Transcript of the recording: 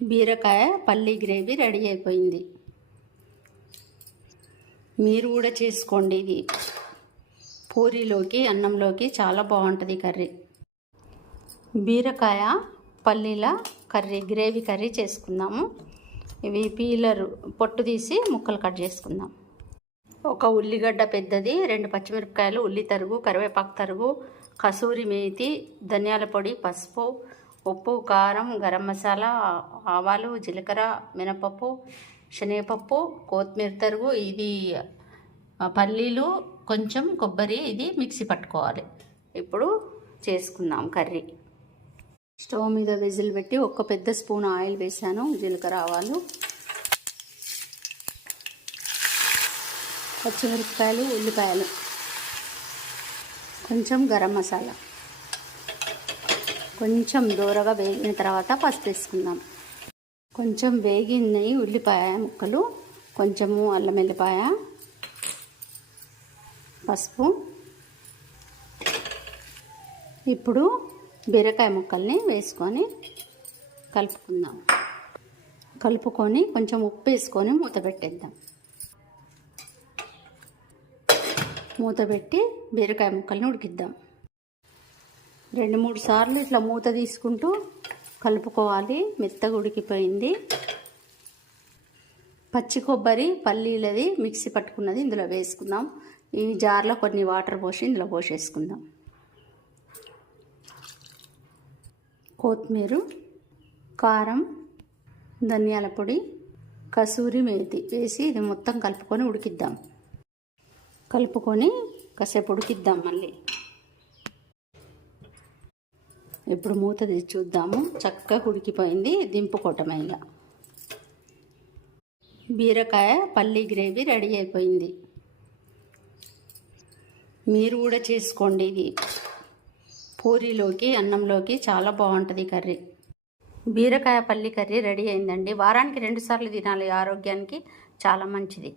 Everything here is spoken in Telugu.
బీరకాయ పల్లి గ్రేవీ రెడీ అయిపోయింది. మీరు కూడా చేసుకోండి. ఇది పూరీలోకి అన్నంలోకి చాలా బాగుంటుంది కర్రీ. బీరకాయ పల్లీల కర్రీ గ్రేవీ కర్రీ చేసుకుందాము. ఇవి పీలరు పొట్టు తీసి ముక్కలు కట్ చేసుకుందాం. ఒక ఉల్లిగడ్డ పెద్దది, 2 పచ్చిమిరపకాయలు, ఉల్లి తరుగు, కరివేపాకు తరుగు, కసూరి మేతి, ధనియాల పొడి, పసుపు, ఉప్పు, కారం, గరం మసాలా, ఆవాలు, జీలకర్ర, మినపప్పు, శనగపప్పు, కొత్తిమీర తరుగు, ఇది పల్లీలు, కొంచెం కొబ్బరి, ఇది మిక్సీ పట్టుకోవాలి. ఇప్పుడు చేసుకుందాం కర్రీ. స్టవ్ మీద విజిల్ పెట్టి ఒక పెద్ద స్పూన్ ఆయిల్ వేసాను. జీలకర్ర, ఆవాలు, పచ్చిమిరపకాయలు, ఉల్లిపాయలు, కొంచెం గరం మసాలా, కొంచెం దూరగా వేగిన తర్వాత పసుపు వేసుకుందాం. కొంచెం వేగినాయి ఉల్లిపాయ ముక్కలు, కొంచెము అల్లం వెల్లిపాయ, పసుపు. ఇప్పుడు బీరకాయ ముక్కల్ని వేసుకొని కలుపుకుందాం. కలుపుకొని కొంచెం ఉప్పు వేసుకొని మూత పెట్టేద్దాం. మూత పెట్టి బీరకాయ ముక్కల్ని ఉడికిద్దాం. 2-3 సార్లు ఇట్లా మూత తీసుకుంటూ కలుపుకోవాలి. మెత్తగా ఉడికిపోయింది. పచ్చి కొబ్బరి పల్లీలది మిక్సీ పట్టుకున్నది ఇందులో వేసుకుందాం. ఈ జార్లో కొన్ని వాటర్ పోసి ఇందులో పోసేసుకుందాం. కొత్తిమీర, కారం, ధనియాల పొడి, కసూరి మేతి వేసి ఇది మొత్తం కలుపుకొని ఉడికిద్దాం. కలుపుకొని కాసేపు ఉడికిద్దాం మళ్ళీ. ఇప్పుడు మూత తీసి చూద్దాము. చక్కగా ఉడికిపోయింది. దింపుకోవటమైగా బీరకాయ పల్లి గ్రేవీ రెడీ అయిపోయింది. మీరు కూడా చేసుకోండి. ఇది పూరీలోకి అన్నంలోకి చాలా బాగుంటుంది కర్రీ. బీరకాయ పల్లి కర్రీ రెడీ అయిందండి. వారానికి 2 సార్లు తినాలి. ఆరోగ్యానికి చాలా మంచిది.